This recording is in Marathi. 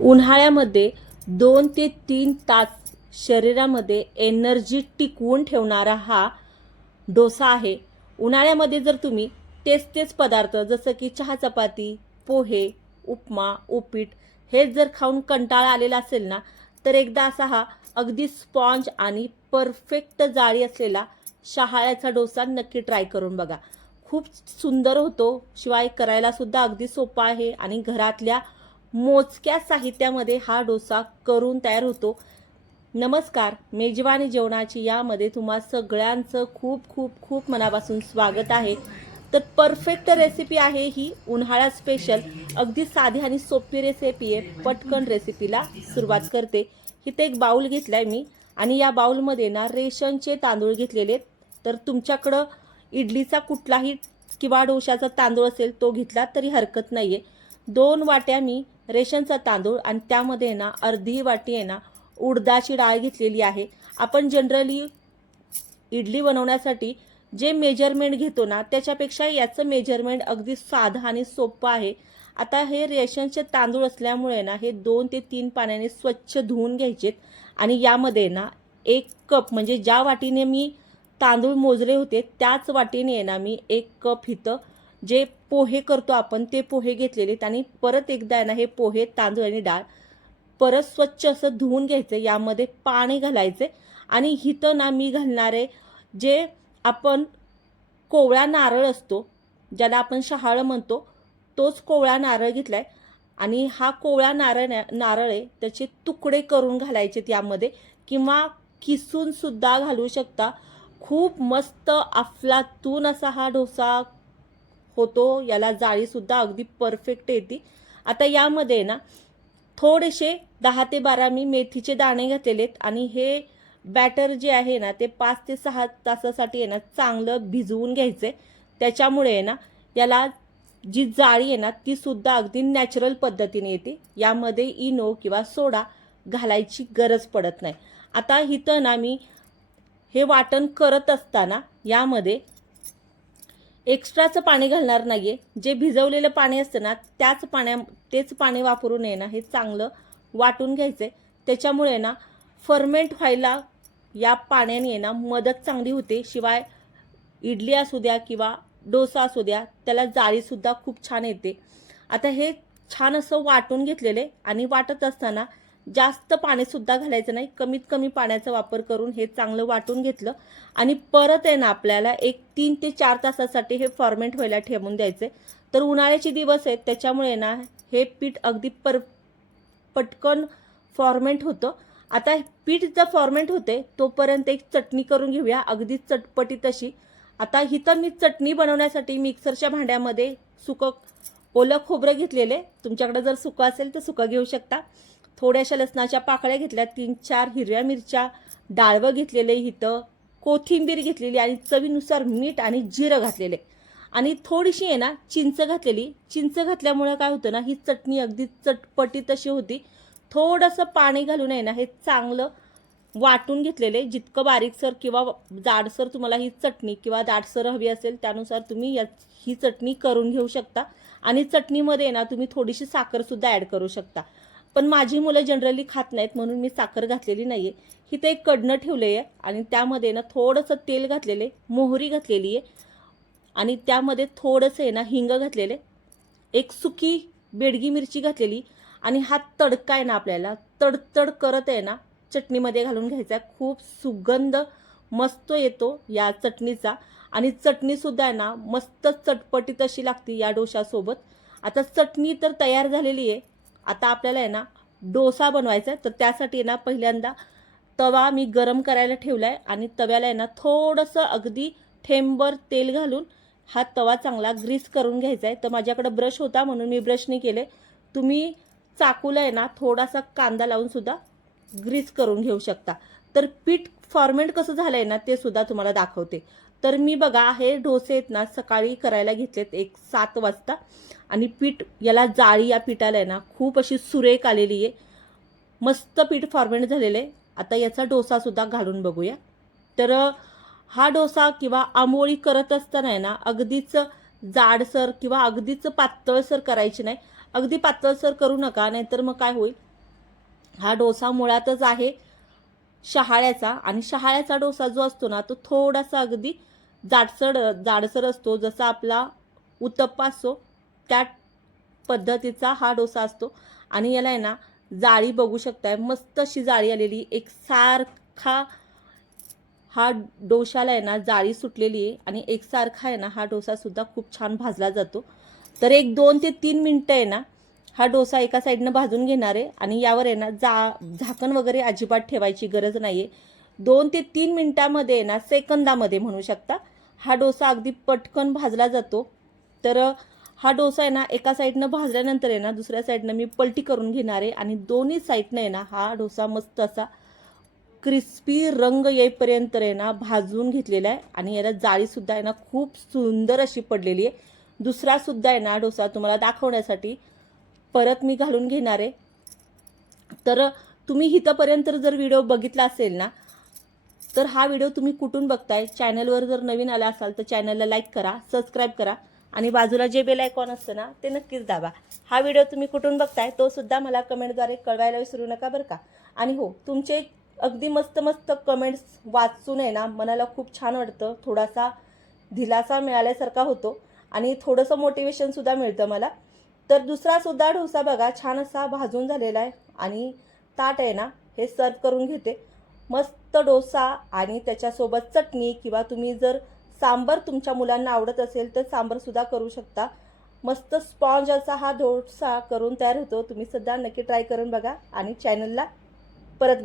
उन्हाळ्यामध्ये दोन ते तीन तास शरीरामध्ये एनर्जी टिकवून ठेवणारा हा डोसा आहे. उन्हाळ्यामध्ये जर तुम्ही तेच तेच पदार्थ जसं की चहा चपाती पोहे उपमा उपीट हे जर खाऊन कंटाळा आलेला असेल ना तर एकदा असा हा अगदी स्पॉन्ज आणि परफेक्ट जाळी असलेला शहाळ्याचा डोसा नक्की ट्राय करून बघा. खूप सुंदर होतो शिवाय करायला सुद्धा अगदी सोपा आहे आणि घरातल्या मोजक्या साहित्यामध्ये हा डोसा करून तयार होतो. नमस्कार मेजवानी जेवणाची यामध्ये तुम्हा सगळ्यांचं खूप खूप खूप मनापासून स्वागत आहे. तर परफेक्ट रेसिपी आहे ही उन्हाळा स्पेशल अगदी साधी आणि सोपी रेसिपी आहे. पटकन रेसिपीला सुरुवात करते. इथे एक बाऊल आहे मी आणि या बाऊलमध्ये ना रेशनचे तांदूळ घेतलेले तर तुमच्याकडं इडलीचा कुठलाही किंवा डोशाचा तांदूळ असेल तो घेतला तरी हरकत नाही आहे दोन वाट्या मी रेशनचा तांदूळ आणि त्यामध्ये ना अर्धी वाटी आहे ना उडदाची डाळ घेतलेली आहे. आपण जनरली इडली बनवण्यासाठी जे मेजरमेंट घेतो ना त्याच्यापेक्षा याचं मेजरमेंट अगदी साधं आणि सोपं आहे. आता हे रेशनचे तांदूळ असल्यामुळे ना हे दोन ते तीन पाण्याने स्वच्छ धुवून घ्यायचेत. आणि यामध्ये ना एक कप म्हणजे ज्या वाटीने मी तांदूळ मोजले होते त्याच वाटीने आहे ना मी एक कप इथं जे पोहे करतो आपण ते पोहे घेतलेले आणि परत एकदा आहे ना हे पोहे तांदूळ आणि डाळ परत स्वच्छ असं धुवून घ्यायचं यामध्ये पाणी घालायचे आणि हिथं ना मी घालणारे जे आपण कोवळा नारळ असतो ज्याला आपण शहाळं म्हणतो तोच कोवळा नारळ घेतला आहे आणि हा कोवळा नारळ नारळ आहे त्याचे तुकडे करून घालायचे यामध्ये किंवा किसूनसुद्धा घालू शकता. खूप मस्त अफलातून असा हा डोसा होतो याला जाळीसुद्धा अगदी परफेक्ट येते. आता यामध्ये ना थोडेसे दहा ते बारा मी मेथीचे दाणे घातलेले आहेत आणि हे बॅटर जे आहे ना ते पाच ते सहा तासासाठी आहे ना चांगलं भिजवून घ्यायचं त्याच्यामुळे आहे ना याला जी जाळी आहे ना तीसुद्धा अगदी नॅचरल पद्धतीने येते. यामध्ये इनो किंवा सोडा घालायची गरज पडत नाही. आता इथं ना मी हे वाटण करत असताना यामध्ये एक्स्ट्राचं पाणी घालणार नाही आहे जे भिजवलेलं पाणी असतं ना त्याच पाण्या तेच पाणी वापरून येणं ना हे चांगलं वाटून घ्यायचंय. त्याच्यामुळे ना फर्मेंट व्हायला या पाण्याने ना मदत चांगली होते. शिवाय इडली असू द्या किंवा डोसा असू द्या त्याला जाळीसुद्धा खूप छान येते. आता हे छान असं वाटून घेतलेले आणि वाटत असताना जास्त पाणीसुद्धा घालायचं नाही कमीत कमी पाण्याचा वापर करून हे चांगलं वाटून घेतलं आणि परत आहे ना आपल्याला एक तीन ते चार तासासाठी हे फॉर्मेंट व्हायला ठेवून द्यायचे. तर उन्हाळ्याचे दिवस आहेत त्याच्यामुळे ना हे पीठ अगदी पर पटकन फॉर्मेंट होतं. आता पीठ जर फॉर्मेंट होते तोपर्यंत एक चटणी करून घेऊया अगदी चटपटी तशी. आता हिथं मी चटणी बनवण्यासाठी मिक्सरच्या भांड्यामध्ये सुकं ओलं खोबरं घेतलेले तुमच्याकडे जर सुकं असेल तर सुकं घेऊ शकता. थोड्याशा लसणाच्या पाकळ्या घेतल्या तीन चार हिरव्या मिरच्या डाळवं घेतलेले इथं कोथिंबीर घेतलेली आणि चवीनुसार मीठ आणि जिरं घातलेले. आणि थोडीशी आहे ना चिंच घातलेली. चिंच घातल्यामुळं काय होतं ना ही चटणी अगदी चटपटीत अशी होती. थोडंसं पाणी घालून आहे ना हे चांगलं वाटून घेतलेले. जितकं बारीकसर किंवा जाडसर तुम्हाला ही चटणी किंवा दाटसर हवी असेल त्यानुसार तुम्ही या ही चटणी करून घेऊ शकता. आणि चटणीमध्ये ना तुम्ही थोडीशी साखरसुद्धा ॲड करू शकता. पण माझी मुलं जनरली खात नाहीत म्हणून मी साखर घातलेली नाही आहे इथे एक कडणं ठेवलं आहे आणि त्यामध्ये ना थोडंसं तेल घातलेले मोहरी घातलेली आहे आणि त्यामध्ये थोडंसं आहे ना हिंग घातलेले एक सुकी बेडगी मिरची घातलेली आणि हा तडका आहे ना आपल्याला तडतड करत आहे ना चटणीमध्ये घालून घ्यायचा. आहे खूप सुगंध मस्त येतो या चटणीचा आणि चटणीसुद्धा आहे ना मस्त चटपटीत अशी लागते या डोशासोबत आता चटणी तर तयार झालेली आहे आता आपल्याला आहे ना डोसा बनवायचा आहे तर त्यासाठी आहे ना पहिल्यांदा तवा मी गरम करायला ठेवला आहे आणि तव्याला आहे ना थोडंसं अगदी थेंबर तेल घालून हा तवा चांगला ग्रीस करून घ्यायचा आहे. तर माझ्याकडे ब्रश होता म्हणून मी ब्रशने केले. तुम्ही चाकूला आहे ना थोडासा कांदा लावूनसुद्धा ग्रीस करून घेऊ शकता. तर पीठ फॉर्मेट कसं झालं आहे ना ते सुद्धा तुम्हाला दाखवते. तर मी बघा हे डोसे आहेत ना सकाळी करायला घेतलेत एक सात वाजता. आणि पीठ याला जाळी या पिठाला आहे ना खूप अशी सुरेख आलेली आहे. मस्त पीठ फॉर्मेट झालेलं आहे. आता याचा डोसासुद्धा घालून बघूया. तर हा डोसा किंवा आंबोळी करत असताना आहे ना अगदीच जाडसर किंवा अगदीच पातळसर करायची नाही. अगदी पातळसर करू नका नाहीतर मग काय होईल? हा डोसा मुळातच आहे. शहाळ्याचा आणि शहाळ्याचा डोसा जो असतो ना तो थोडासा अगदी जाडसर जाडसर असतो. जसा आपला उत्तप्पा असतो त्या पद्धतीचा हा डोसा असतो. आणि याला आहे ना जाळी बघू शकताय. मस्त अशी जाळी आलेली. एक सारखा हा डोशाला आहे ना जाळी सुटलेली आहे. आणि एकसारखा आहे ना हा डोसा सुद्धा खूप छान भाजला जातो. तर एक दोन ते तीन मिनटं आहे ना हा डोसा एका साईडनं भाजून घेणार आहे आणि यावर आहे ना जा झाकण वगैरे अजिबात ठेवायची गरज नाही आहे दोन ते तीन मिनटामध्ये आहे ना सेकंदामध्ये म्हणू शकता हा डोसा अगदी पटकन भाजला जातो. तर हा डोसा आहे ना एका साईडनं भाजल्यानंतर आहे ना दुसऱ्या साईडनं मी पलटी करून घेणार आहे आणि दोन्ही साईडनं आहे ना हा डोसा मस्त असा क्रिस्पी रंग येईपर्यंत आहे ना भाजून घेतलेला आहे आणि याला जाळीसुद्धा आहे ना खूप सुंदर अशी पडलेली आहे. दुसरासुद्धा आहे ना डोसा तुम्हाला दाखवण्यासाठी परत मी घालून घेणार आहे. तर तुम्ही इथंपर्यंत जर व्हिडिओ बघितला असेल ना तर हा व्हिडिओ तुम्ही कुठून बघताय? चॅनलवर जर नवीन आला असाल तर चॅनलला लाईक करा सबस्क्राईब करा आणि बाजूला जे बेल आयकॉन असतं ना ते नक्कीच दाबा. हा व्हिडिओ तुम्ही कुठून बघताय तो सुद्धा मला कमेंटद्वारे कळवायला विसरू नका बरं का? आणि हो तुमचे अगदी मस्त मस्त कमेंट्स वाचून आहे ना मनाला खूप छान वाटतं. थोडासा दिलासा मिळाल्यासारखा होतो आणि थोडंसं मोटिवेशनसुद्धा मिळतं मला. तर दुसरा सुद्धा डोसा बघा छान असा भाजून झालेला आहे आणि ताट आहे ना हे सर्व करून घेते. मस्त डोसा आणि त्याच्यासोबत चटणी किंवा तुम्ही जर सांबर तुमच्या मुलांना आवडत असेल तर सांबरसुद्धा करू शकता. मस्त स्पॉन्ज असा हा डोसा करून तयार होतो. तुम्ही सुद्धा नक्की ट्राय करून बघा आणि चॅनलला परत